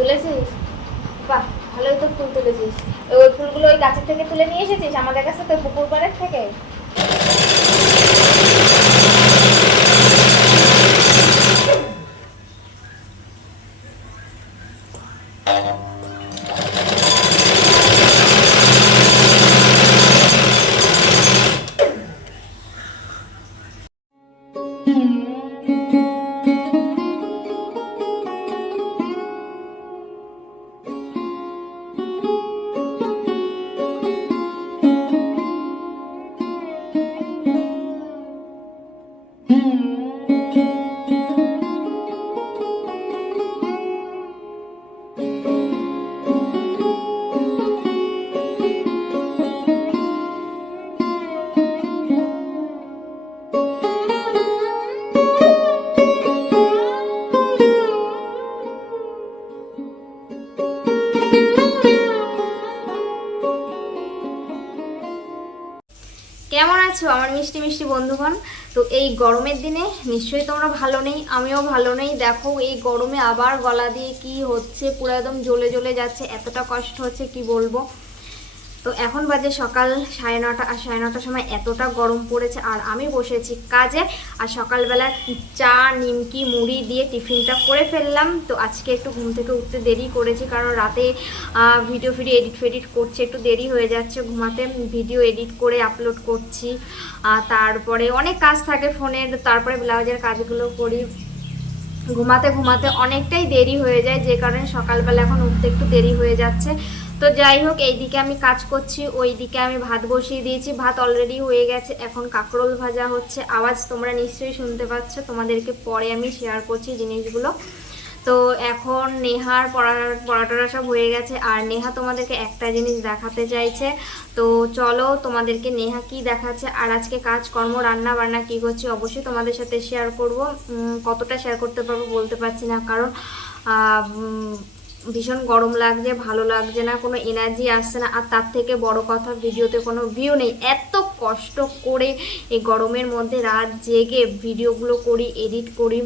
তুলেছিস? বাহ, ভালোই তো ফুল তুলেছিস। ওই ফুলগুলো ওই গাছের থেকে তুলে নিয়ে এসেছিস? আমাদের কাছে তো পুকুর পাড়ের থেকে। আছো আমার মিষ্টি মিষ্টি বন্ধুগণ? তো এই গরমের দিনে নিশ্চয়ই তোমরা ভালো নেই, আমিও ভালো নেই। দেখো, এই গরমে আবার গলা দিয়ে কি হচ্ছে, পুরো একদম জ্বলে জ্বলে যাচ্ছে, এতটা কষ্ট হচ্ছে, কি বলব? তো এখন বাজে সকাল সাড়ে নটা, আর সাড়ে নটার সময় এতটা গরম পড়েছে, আর আমি বসেছি কাজে, আর সকালবেলা চা, নিমকি, মুড়ি দিয়ে টিফিনটা করে ফেললাম। তো আজকে একটু ঘুম থেকে উঠতে দেরি করেছি, কারণ রাতে ভিডিও ফিডিও এডিট ফেডিট করছে, একটু দেরি হয়ে যাচ্ছে ঘুমাতে। ভিডিও এডিট করে আপলোড করছি তারপরে অনেক কাজ থাকে ফোনের, তারপরে ব্লাউজের কাজগুলো করি। ঘুমাতে ঘুমাতে অনেকটাই দেরি হয়ে যায়, যে কারণে সকালবেলা এখন উঠতে একটু দেরি হয়ে যাচ্ছে। তো যাই হোক, এইদিকে আমি কাজ করছি, ওইদিকে আমি ভাত বসিয়ে দিয়েছি, ভাত অলরেডি হয়ে গেছে। এখন কাঁকরোল ভাজা হচ্ছে। আওয়াজ তোমরা নিশ্চয়ই শুনতে পাচ্ছ, তোমাদেরকে পরে আমি শেয়ার করছি জিনিসগুলো। তো এখন নেহার পড়া পড়াটরা সব হয়ে গেছে। আর নেহা তোমাদেরকে একটা জিনিস দেখাতে চাইছে। তো চলো, তোমাদেরকে নেহা কি দেখাচ্ছে, আর আজকে কাজকর্ম রান্না বান্না কি করছি, অবশ্যই তোমাদের সাথে শেয়ার করব। কতটা শেয়ার করতে পারব বলতে পারছি না, কারণ ভীষণ গরম লাগছে, ভালো লাগছে না, কোনো এনার্জি আসছে না, আর তার থেকে বড় কথা ভিডিওতে কোনো ভিউ নেই। এত কষ্ট করে এই গরমের মধ্যে রাত জেগে ভিডিওগুলো করি এডিট করি।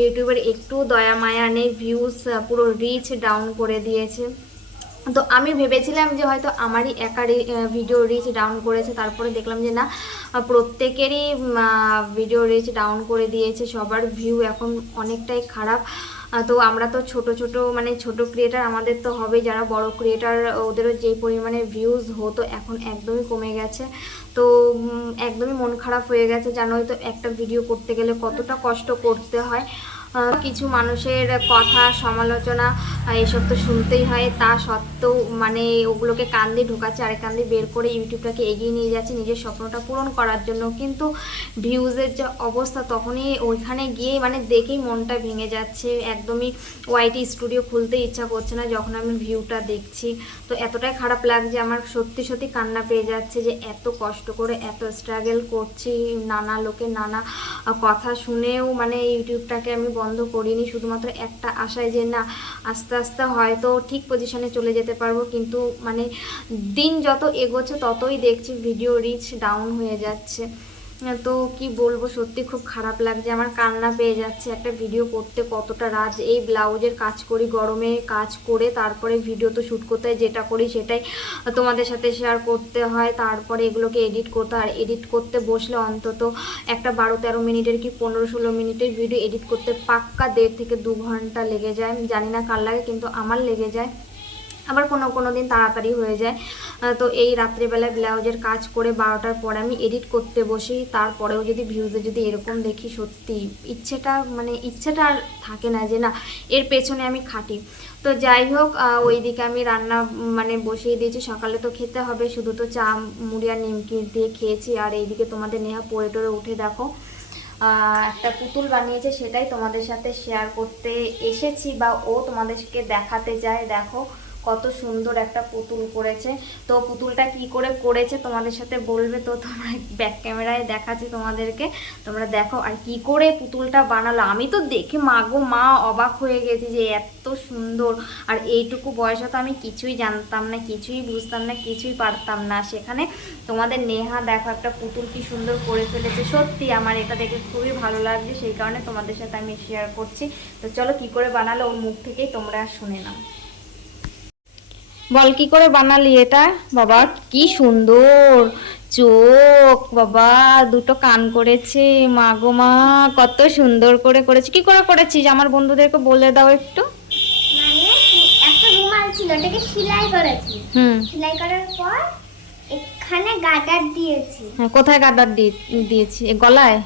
ইউটিউবের একটু দয়া, মায়া নেই ভিউজ পুরো রিচ ডাউন করে দিয়েছে। তো আমি ভেবেছিলাম যে হয়তো আমারই একারই ভিডিও রিচ ডাউন করেছে, তারপরে দেখলাম যে না প্রত্যেকেরই ভিডিও রিচ ডাউন করে দিয়েছে, সবার ভিউ এখন অনেকটাই খারাপ। তো আমরা তো ছোট ছোট মানে ছোট ক্রিয়েটার আমাদের তো হবে যারা বড় ক্রিয়েটার ওদেরও যে পরিমাণে ভিউজ হতো এখন একদমই কমে গেছে। তো একদমই মন খারাপ হয়ে গেছে জানোই তো একটা ভিডিও করতে গেলে কতটা কষ্ট করতে হয়? কিছু মানুষের কথা, সমালোচনা এসব তো শুনতেই হয়। তা সত্ত্বেও মানে ওগুলোকে কান দিয়ে ঢোকাচ্ছে, আরেক কান দিয়ে বের করে ইউটিউবটাকে এগিয়ে নিয়ে যাচ্ছে নিজের স্বপ্নটা পূরণ করার জন্য। কিন্তু ভিউজের যে অবস্থা তখনই ওইখানে গিয়ে মানে দেখেই মনটা ভেঙে যাচ্ছে। একদমই ওয়াইটি স্টুডিও খুলতে ইচ্ছা করছে না যখন আমি ভিউটা দেখছি। তো এতটাই খারাপ লাগছে, আমার সত্যি সত্যি কান্না পেয়ে যাচ্ছে যে এত কষ্ট করে এত স্ট্রাগল করছি। নানা লোকের নানা কথা শুনেও মানে ইউটিউবটাকে আমি বন্ধ করিনি, শুধুমাত্র একটা আশায় যে না, আস্তে আস্তে হয়তো ঠিক পজিশনে চলে যেতে পারব। কিন্তু মানে দিন যত এগোচ্ছে ততই দেখছি ভিডিও রিচ ডাউন হয়ে যাচ্ছে। তো কি বলব, সত্যি খুব খারাপ লাগছে। আমার কান্না পেয়ে যাচ্ছে। একটা ভিডিও করতে কতটা রাজ। এই ব্লাউজের কাজ করি, গরমে কাজ করে, তারপরে ভিডিও তো শ্যুট করতে হয়, যেটা করি সেটাই তোমাদের সাথে শেয়ার করতে হয়। তারপরে এগুলোকে এডিট করতে আর এডিট করতে বসলে অন্তত একটা বারো তেরো মিনিটের কি পনেরো ষোলো মিনিটের ভিডিও এডিট করতে পাক্কা দেড় থেকে দু ঘণ্টা লেগে যায়। জানি না কার লাগে, কিন্তু আমার লেগে যায়। আবার কোনো কোনো দিন তাড়াতাড়ি হয়ে যায়। তো এই রাত্রেবেলায় ব্লাউজের কাজ করে বারোটার পরে আমি এডিট করতে বসি। তারপরেও যদি ভিউজে যদি এরকম দেখি সত্যি ইচ্ছেটা মানে ইচ্ছেটা আর থাকে না যে না, এর পেছনে আমি খাটি। তো যাই হোক ওইদিকে আমি রান্না মানে বসিয়ে দিয়েছি। সকালে তো খেতে হবে, শুধু তো চা, মুড়ি আর নিমকি দিয়ে খেয়েছি। আর এইদিকে তোমাদের নেহা পড়ে টরে উঠে দেখো একটা পুতুল বানিয়েছে, সেটাই তোমাদের সাথে শেয়ার করতে এসেছি বা ও তোমাদেরকে দেখাতে যায়। দেখো কত সুন্দর একটা পুতুল করেছে। তো পুতুলটা কি করে করেছে তোমাদের সাথে বলবে? তো তোমরা ব্যাক ক্যামেরায় দেখাচ্ছি তোমাদেরকে। তোমরা দেখো আর কি করে পুতুলটা বানালো। আমি তো দেখে মাগো মা অবাক হয়ে গেছি যে এত সুন্দর। আর এইটুকু বয়সে তো আমি কিছুই জানতাম না, কিছুই বুঝতাম না, কিছুই পারতাম না। সেখানে তোমাদের নেহা দেখো একটা পুতুল কি সুন্দর করে ফেলেছে। সত্যি আমার এটা দেখে খুবই ভালো লাগছে। সেই কারণে তোমাদের সাথে আমি শেয়ার করছি। তো চলো কি করে বানালো? ওর মুখ থেকেই তোমরা শুনে নাও। বল কি করে বানালি এটা? বাবা কি সুন্দর। চোখ বাবা দুটো কান করেছে। মা গো মা কত সুন্দর করে করেছে। কি করে করেছিস? আমার বন্ধুদেরকে বলে দাও একটু। মানে একটা রুমাল ছিল ওটাকে সেলাই করেছি। হুম। সেলাই করার পর এখানে গার্ডার দিয়েছি। হ্যাঁ কোথায় গাডার দিয়েছি? গলায়?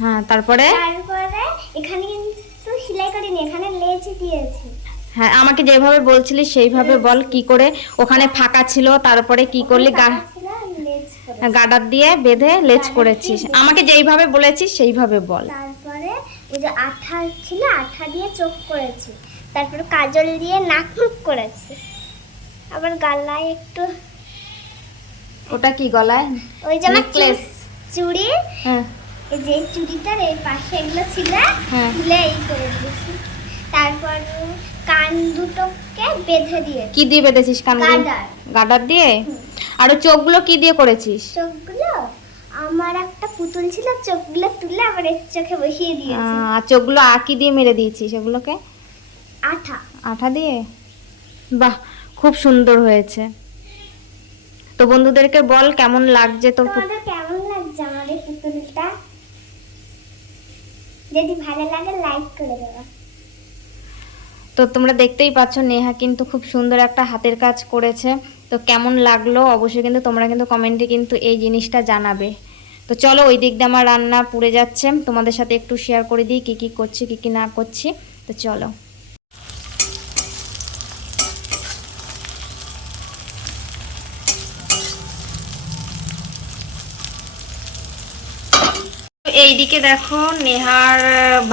হ্যাঁ তারপরে? তারপরে এখানে কিন্তু সেলাই করিনি এখানে লেজ দিয়েছি। হ্যাঁ আমাকে যেভাবে বলছিলি সেইভাবে বল কি করে ওখানে ফাঁকা ছিল তারপরে কি করলি। গাডার দিয়ে বেঁধে লেজ করেছিস। আমাকে যেইভাবে বলেছিস সেইভাবে বল। তারপরে ওই যে আঠা ছিল আঠা দিয়ে চোখ করেছি। তারপরে কাজল দিয়ে নাক মুখ করেছি। আবার গালায় একটু ওটা কি গলায়? ওই যে Necklace. চুড়ি। হ্যাঁ। এই যে চুড়িটার এই পাশে এগুলো ছিল হ্যাঁ। তুলে এই করে দিয়েছি। তারপর কান দুটোকে বেঁধে দিয়ে কি দিয়ে বেঁধেছিস কানগুলো গাডার। গাডার দিয়ে? আর চোখগুলো কি দিয়ে করেছিস? চোখগুলো আমার একটা পুতুল ছিল চোখগুলো তুলে এর চোখে বসিয়ে দিয়েছি। আর চোখগুলো আঁকি দিয়ে মেরে দিয়েছিস এগুলোকে আঠা। আঠা দিয়ে? বাহ খুব সুন্দর হয়েছে। তো বন্ধুদেরকে বল কেমন লাগছে তোর তোমাদের কেমন লাগছে আমার এই পুতুলটা? যদি ভালো লাগে লাইক করে দেবো। তো তোমরা দেখতেই পাচ্ছ নেহা কিন্তু খুব সুন্দর একটা হাতের কাজ করেছে। তো কেমন লাগল অবশ্যই কিন্তু তোমরা কিন্তু কমেন্টে কিন্তু এই জিনিসটা জানাবে। তো চলো ওই দিক দিয়ে আমার রান্না পুড়ে যাচ্ছে। তোমাদের সাথে একটু শেয়ার করে দিই কী কী করছি, কী কী না করছি। তো চলো। এইদিকে দেখো নেহার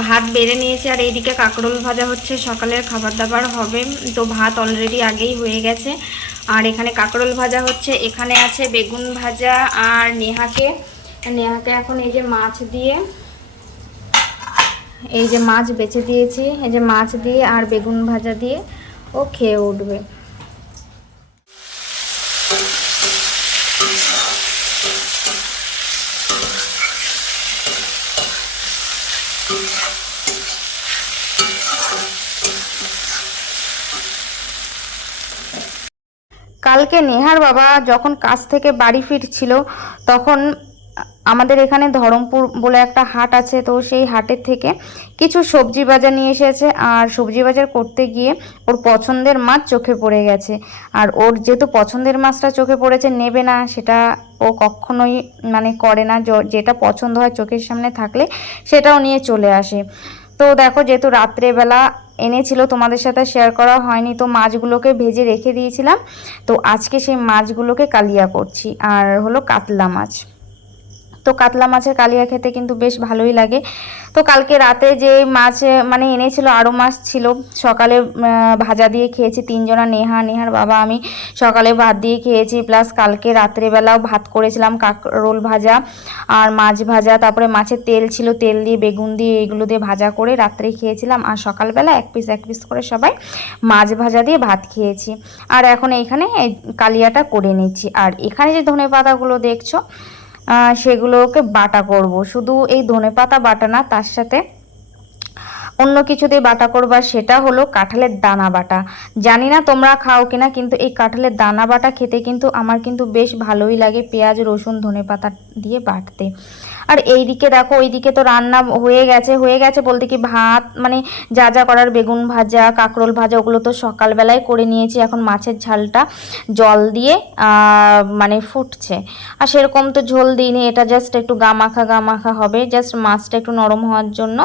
ভাত বেড়ে নিয়েছে আর এইদিকে কাঁকরোল ভাজা হচ্ছে। সকালের খাবার দাবার হবে। তো ভাত অলরেডি আগেই হয়ে গেছে। আর এখানে কাঁকরোল ভাজা হচ্ছে। এখানে আছে বেগুন ভাজা আর নেহাকে। নেহাকে এখন এই যে মাছ দিয়ে, এই যে মাছ বেছে দিয়েছি। এই যে মাছ দিয়ে আর বেগুন ভাজা দিয়ে ও খেয়ে উঠবে। কালকে নেহার বাবা যখন কাজ থেকে বাড়ি ফিরছিল, তখন আমাদের এখানে ধরমপুর বলে একটা হাট আছে, তো সেই হাটের থেকে কিছু সবজি বাজার নিয়ে এসেছে। আর সবজি বাজার করতে গিয়ে ওর পছন্দের মাছ চোখে পড়ে গেছে। আর ওর যেহেতু পছন্দের মাছটা চোখে পড়েছে, নেবে না, সেটা ও কখনোই মানে করে না। যেটা পছন্দ হয় চোখের সামনে থাকলে সেটাও নিয়ে চলে আসে। তো দেখো, যেহেতু রাত্রেবেলা এনেছিল, তোমাদের সাথে শেয়ার করা হয়নি, তো মাছগুলোকে ভেজে রেখে দিয়েছিলাম। তো আজকে সেই মাছগুলোকে কালিয়া করছি, আর হলো কাতলা মাছ। তো কাতলা মাছের কালিয়া খেতে কিন্তু বেশ ভালোই লাগে। তো কালকে রাতে যে মাছ মানে এনেছিল আরও মাছ ছিল, সকালে ভাজা দিয়ে খেয়েছি তিনজনা, নেহা, নেহার বাবা, আমি সকালে ভাত দিয়ে খেয়েছি, প্লাস কালকে রাত্রেবেলাও ভাত করেছিলাম কাকরোল ভাজা আর মাছ ভাজা, তারপরে মাছের তেল ছিল, তেল দিয়ে, বেগুন দিয়ে, এগুলো দিয়ে ভাজা করে রাত্রে খেয়েছিলাম আর সকালবেলা এক পিস এক পিস করে সবাই মাছ ভাজা দিয়ে ভাত খেয়েছি। আর এখন এইখানে এই কালিয়াটা করে নিচ্ছি। আর এখানে যে ধনে পাতাগুলো দেখছ সেগুলোকে বাটা করব। শুধু এই ধনে পাতা বাটা না তার সাথে অন্য কিছু দিয়ে বাটা করবা, সেটা হলো কাঁঠালের দানা বাটা। জানি না তোমরা খাও কিনা, কিন্তু এই কাঁঠালের দানা বাটা খেতে কিন্তু আমার কিন্তু বেশ ভালোই লাগে পেঁয়াজ, রসুন, ধনে পাতা দিয়ে বাটতে। আর এইদিকে দেখো, ওইদিকে তো রান্না হয়ে গেছে হয়ে গেছে বলতে কি ভাত মানে যা যা করার, বেগুন ভাজা, কাঁকরোল ভাজা, ওগুলো তো সকালবেলায় করে নিয়েছি, এখন মাছের ঝালটা জল দিয়ে মানে ফুটছে। আর সেরকম তো ঝোল দিইনি, এটা জাস্ট একটু গা মাখা গা মাখা হবে জাস্ট মাছটা একটু নরম হওয়ার জন্য।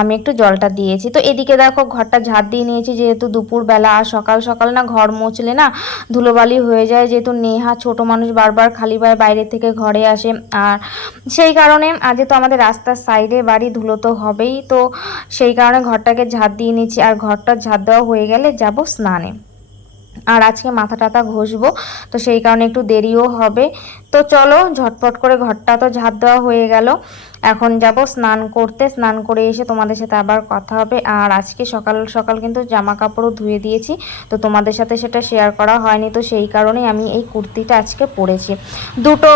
আমি একটু জলটা দিয়েছি। তো এদিকে দেখো ঘরটা ঝাড় দিয়ে নিয়েছি, যেহেতু দুপুরবেলা আর সকাল সকাল না ঘর মুছলে না ধুলোবালি হয়ে যায়। যেহেতু নেহা ছোট মানুষ বারবার খালি পায়ে বাইরে থেকে ঘরে আসে। আর সেই কারণে আজ তো আমাদের রাস্তার সাইডে বাড়ি, ধুলো তো হবেই। তো সেই কারণে ঘরটাকে ঝাড় দিয়ে নিয়েছি। আর ঘরটা ঝাড় দেওয়া হয়ে গেলে যাব স্নানে। আর আজকে মাথা টাথা ঘষবো, তো সেই কারণে একটু দেরিও হবে। তো চলো ঝটপট করে ঘরটা তো ঝাড় দেওয়া হয়ে গেল। এখন যাব স্নান করতে, স্নান করে এসে তোমাদের সাথে আবার কথা হবে। আর আজকে সকাল সকাল কিন্তু জামা কাপড়ও ধুয়ে দিয়েছি, তো তোমাদের সাথে সেটা শেয়ার করা হয়নি, তো সেই কারণেই আমি এই কুর্তিটা আজকে পরেছি। দুটো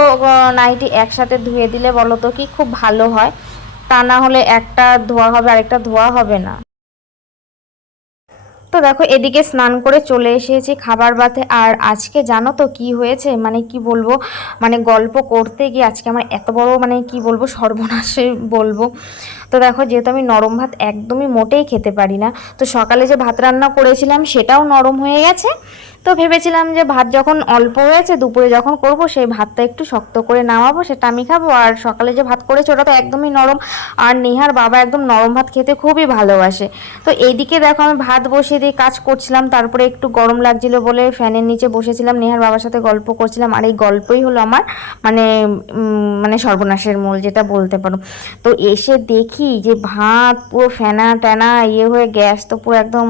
নাইটি একসাথে ধুয়ে দিলে বলো তো কি খুব ভালো হয়? তা না হলে একটা ধোয়া হবে, আরেকটা ধোয়া হবে না। তো দেখো, এদিকে স্নান করে চলে এসেছি খাবার বাতে আর আজকে জানো তো কি হয়েছে? মানে কি বলব? মানে গল্প করতে গিয়ে আজকে আমার এত বড় মানে কি বলব? সর্বনাশে বলব। তো দেখো, যেহেতু আমি নরম ভাত একদমই মোটেই খেতে পারি না, তো সকালে যে ভাত রান্না করেছিলাম সেটাও নরম হয়ে গেছে। তো ভেবেছিলাম যে ভাত যখন অল্প হয়েছে, দুপুরে যখন করব, সেই ভাতটা একটু শক্ত করে নামাবো, সেটা আমি খাব। আর সকালে যে ভাত করেছে, ওটা তো একদমই নরম। আর নেহার বাবা একদম নরম ভাত খেতে খুবই ভালোবাসে। তো এইদিকে দেখো, আমি ভাত বসিয়ে দিয়ে কাজ করছিলাম। তারপরে একটু গরম লাগছিল বলে ফ্যানের নিচে বসেছিলাম। নেহার বাবার সাথে গল্প করছিলাম। আর এই গল্পই হলো আমার মানে মানে সর্বনাশের মূল, যেটা বলতে পারো। তো এসে দেখি যে ভাত পুরো ফেনা ট্যানা ইয়ে হয়ে গ্যাস তো পুরো একদম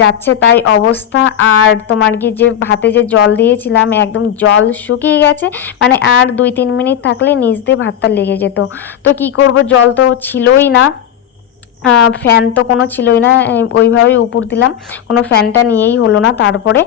যাচ্ছে তাই অবস্থা। আর তোমার কি যে ভাতে যে জল দিয়েছিলাম, একদম জল শুকিয়ে গেছে মানে আর দুই তিন মিনিট থাকলে নিচ দিয়ে ভাতটা লেগে যেত। তো কি করব? জল তো ছিলই না। ফ্যান তো কোনো ছিলই না ওইভাবেই উপর দিলাম। কোনো ফ্যানটা নিয়েই হলো না। তারপরে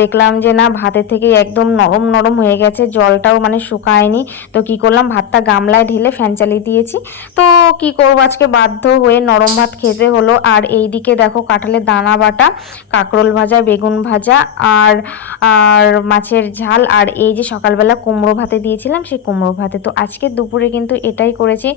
দেখলাম যে না, ভাতের থেকে একদম নরম নরম হয়ে গেছে। জলটাও মানে শুকায়নি। তো কি করলাম, ভাতটা গামলায় ঢেলে ফ্যান চালিয়ে দিয়েছি। তো কি করব, আজকে বাধ্য হয়ে নরম ভাত খেতে হলো। আর এই দিকে দেখো, কাঁঠালের দানা বাটা, কাঁকরোল ভাজা, বেগুন ভাজা, আর আর মাছের ঝাল। আর এই যে সকালবেলা কুমড়ো ভাতে দিয়েছিলাম, সেই কুমড়ো ভাতে। তো আজকে দুপুরে কিন্তু এটাই করেছি।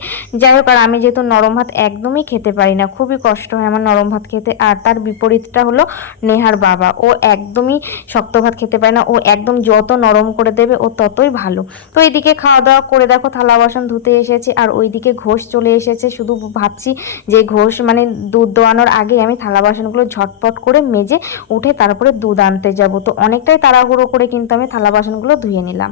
যাই হোক, আর আমি যেহেতু নরম ভাত একদমই খেতে পারি না, খুবই কষ্ট হয় আমার নরম ভাত খেতে। আর তার বিপরীতটা হলো নেহার বাবা। ও একদমই শক্ত ভাত খেতে পারে না, ও একদম যত নরম করে দেবে ও ততই ভালো। তো এইদিকে খাওয়া দাওয়া করে দেখো, থালা বাসন ধুতে এসেছে আর ওইদিকে ঘোষ চলে এসেছে। শুধু ভাবছি যে ঘোষ মানে দুধ দোয়ানোর আগে আমি থালা বাসনগুলো ঝটপট করে মেজে উঠে তারপরে দুধ আনতে যাব। তো অনেকটাই তাড়াহুড়ো করে কিন্তু আমি থালা বাসনগুলো ধুয়ে নিলাম।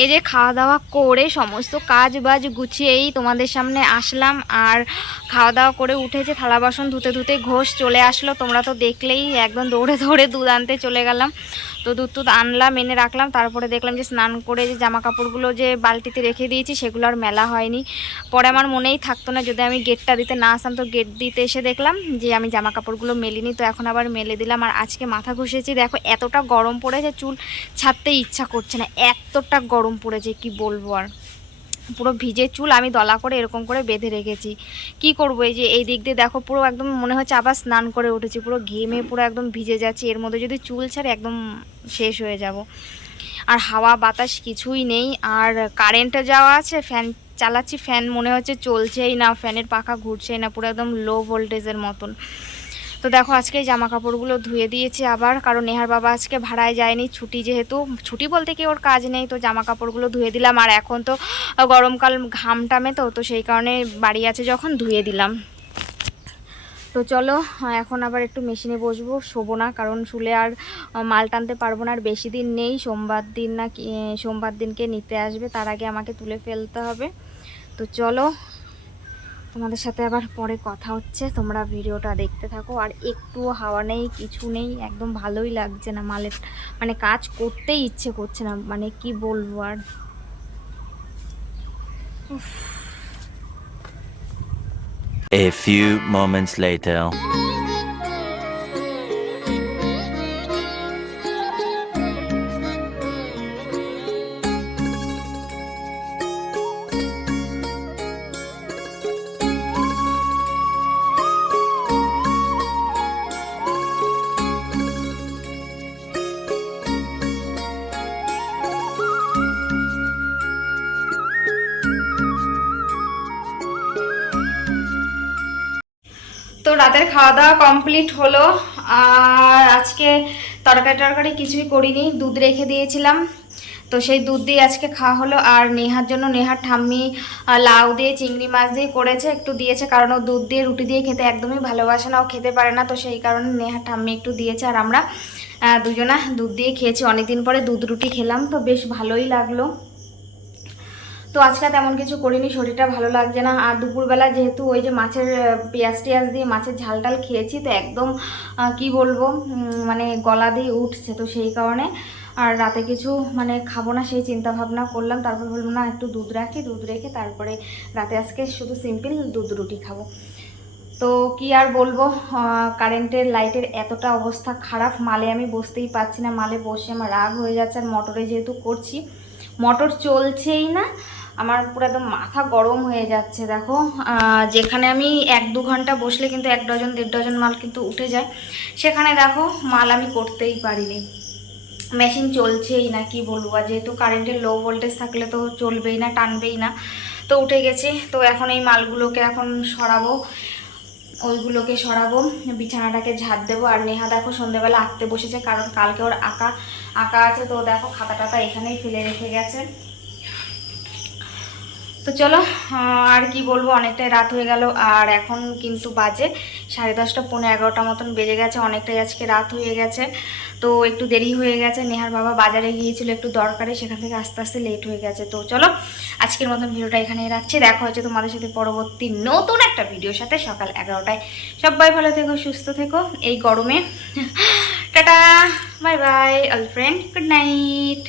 এই যে খাওয়া দাওয়া করে সমস্ত কাজ বাজ গুছিয়েই তোমাদের সামনে আসলাম আর খাওয়া দাওয়া করে উঠেছে, থালা বাসন ধুতে ধুতে ঘোষ চলে আসলো। তোমরা তো দেখলেই একদম দৌড়ে দৌড়ে দুধ আনতে চলে গেলাম। তো দুধ টুধ আনলাম, এনে রাখলাম, তারপরে দেখলাম যে স্নান করে যে জামা কাপড়গুলো যে বালতিতে রেখে দিয়েছি, সেগুলো আর মেলা হয়নি। পরে আমার মনেই থাকতো না, যদি আমি গেটটা দিতে না আসতাম, তো গেট দিতে এসে দেখলাম যে আমি জামা কাপড়গুলো মেলিনি, তো এখন আবার মেলে দিলাম। আর আজকে মাথা ঘষেছি, দেখো এতটা গরম পড়েছে, চুল ছাড়তে ইচ্ছা করছে না, এতটা গরম পড়েছে, কি বলব আর। পুরো ভিজে চুল আমি দলা করে এরকম করে বেঁধে রেখেছি। কি করব এই যে, এই দিক দিয়ে দেখো পুরো একদম মনে হচ্ছে আবার স্নান করে উঠেছি, পুরো ঘেমে পুরো একদম ভিজে যাচ্ছে। এর মধ্যে যদি চুল ছাড়ে একদম শেষ হয়ে যাব। আর হাওয়া বাতাস কিছুই নেই, আর কারেন্টে যাওয়া আছে ফ্যান চালাচ্ছি ফ্যান মনে হচ্ছে চলছেই না ফ্যানের পাখা ঘুরছেই না, পুরো একদম লো ভোল্টেজের মতন। তো দেখো আজকে জামা কাপড়গুলো ধুয়ে দিয়েছি আবার, কারণ নেহার বাবা আজকে ভাড়ায় যায়নি, ছুটি যেহেতু। ছুটি বলতে কি ওর কাজ নেই, তো জামা কাপড়গুলো ধুয়ে দিলাম। আর এখন তো গরমকাল ঘাম টামে তো তো সেই কারণে বাড়ি আছে যখন ধুয়ে দিলাম। তো চলো, এখন আবার একটু মেশিনে বসবো, শোবো না, কারণ শুলে আর মাল টানতে পারব না, আর বেশি দিন নেই, সোমবার দিন না সোমবার দিনকে নিতে আসবে, তার আগে আমাকে তুলে ফেলতে হবে। তো চলো তোমাদের সাথে আবার পরে কথা হচ্ছে। তোমরা ভিডিওটা দেখতে থাকো। আর একটুও হাওয়া নেই, কিছু নেই, একদম ভালোই লাগছে না। মালের মানে কাজ করতেই ইচ্ছে করছে না। মানে কি বলব আর? A few moments later. রাতের খাওয়া দাওয়া কমপ্লিট হলো। আর আজকে তরকারি টরকারি কিছুই করিনি, দুধ রেখে দিয়েছিলাম। তো সেই দুধ দিয়ে আজকে খাওয়া হলো। আর নেহার জন্য, নেহার ঠাম্মি লাউ দিয়ে, চিংড়ি মাছ দিয়ে করেছে, একটু দিয়েছে কারণ ও দুধ দিয়ে, রুটি দিয়ে খেতে একদমই ভালোবাসে না, ও খেতে পারে না। তো সেই কারণে নেহার ঠাম্মি একটু দিয়েছে। আর আমরা দুজনা দুধ দিয়ে খেয়েছি। অনেকদিন পরে দুধ রুটি খেলাম। তো বেশ ভালোই লাগল। তো আজকে তেমন কিছু করিনি, শরীরটা ভালো লাগছে না। আর দুপুরবেলা যেহেতু ওই যে মাছের পেঁয়াজ টিয়াজ দিয়ে মাছের ঝাল টাল খেয়েছি, তো একদম কি বলব মানে গলা দিয়ে উঠছে তো সেই কারণে। আর রাতে কিছু মানে খাব না সেই চিন্তা ভাবনা করলাম, তারপর বলব না, একটু দুধ রাখি, দুধ রেখে তারপরে রাতে আজকে শুধু সিম্পল দুধ রুটি খাব। তো কি আর বলব কারেন্টের, লাইটের এতটা অবস্থা খারাপ, মালে আমি বসতেই পারছি না, মালে বসে আমার রাগ হয়ে যাচ্ছে, আর মোটরে যেহেতু করছি মোটর চলছেই না। আমার পুরো একদম মাথা গরম হয়ে যাচ্ছে, দেখো। যেখানে আমি এক দু ঘণ্টা বসলে কিন্তু এক ডজন, দেড় ডজন মাল কিন্তু উঠে যায়। সেখানে দেখো, মাল আমি করতেই পারিনি। মেশিন চলছেই না, কি বলব? আর যেহেতু কারেন্টের লো ভোল্টেজ থাকলে তো চলবেই না, টানবেই না, তো উঠে গেছে। তো এখন এই মালগুলোকে এখন সরাবো। ওইগুলোকে সরাবো, বিছানাটাকে ঝাড় দেবো। আর নেহা দেখো সন্ধ্যেবেলা আঁকতে বসেছে, কারণ কালকে ওর আঁকা আঁকা আছে, তো দেখো খাতা টাতা এখানেই ফেলে রেখে গেছে। তো চলো আর কি বলব, অনেকটাই রাত হয়ে গেল, আর এখন কিন্তু বাজে, সাড়ে দশটা পনেরো এগারোটা মতন বেজে গেছে, অনেকটাই আজকে রাত হয়ে গেছে। তো একটু দেরি হয়ে গেছে, নেহার বাবা বাজারে গিয়েছিল, একটু দরকারে, সেখান থেকে আস্তে আস্তে লেট হয়ে গেছে। তো চলো, আজকের মতন ভিডিওটা এখানে রাখছি। দেখা হচ্ছে তোমাদের সাথে পরবর্তী নতুন একটা ভিডিওর সাথে সকাল এগারোটায়। সবাই ভালো থেকো, সুস্থ থেকো। এই গরমে, tata bye bye all friend good night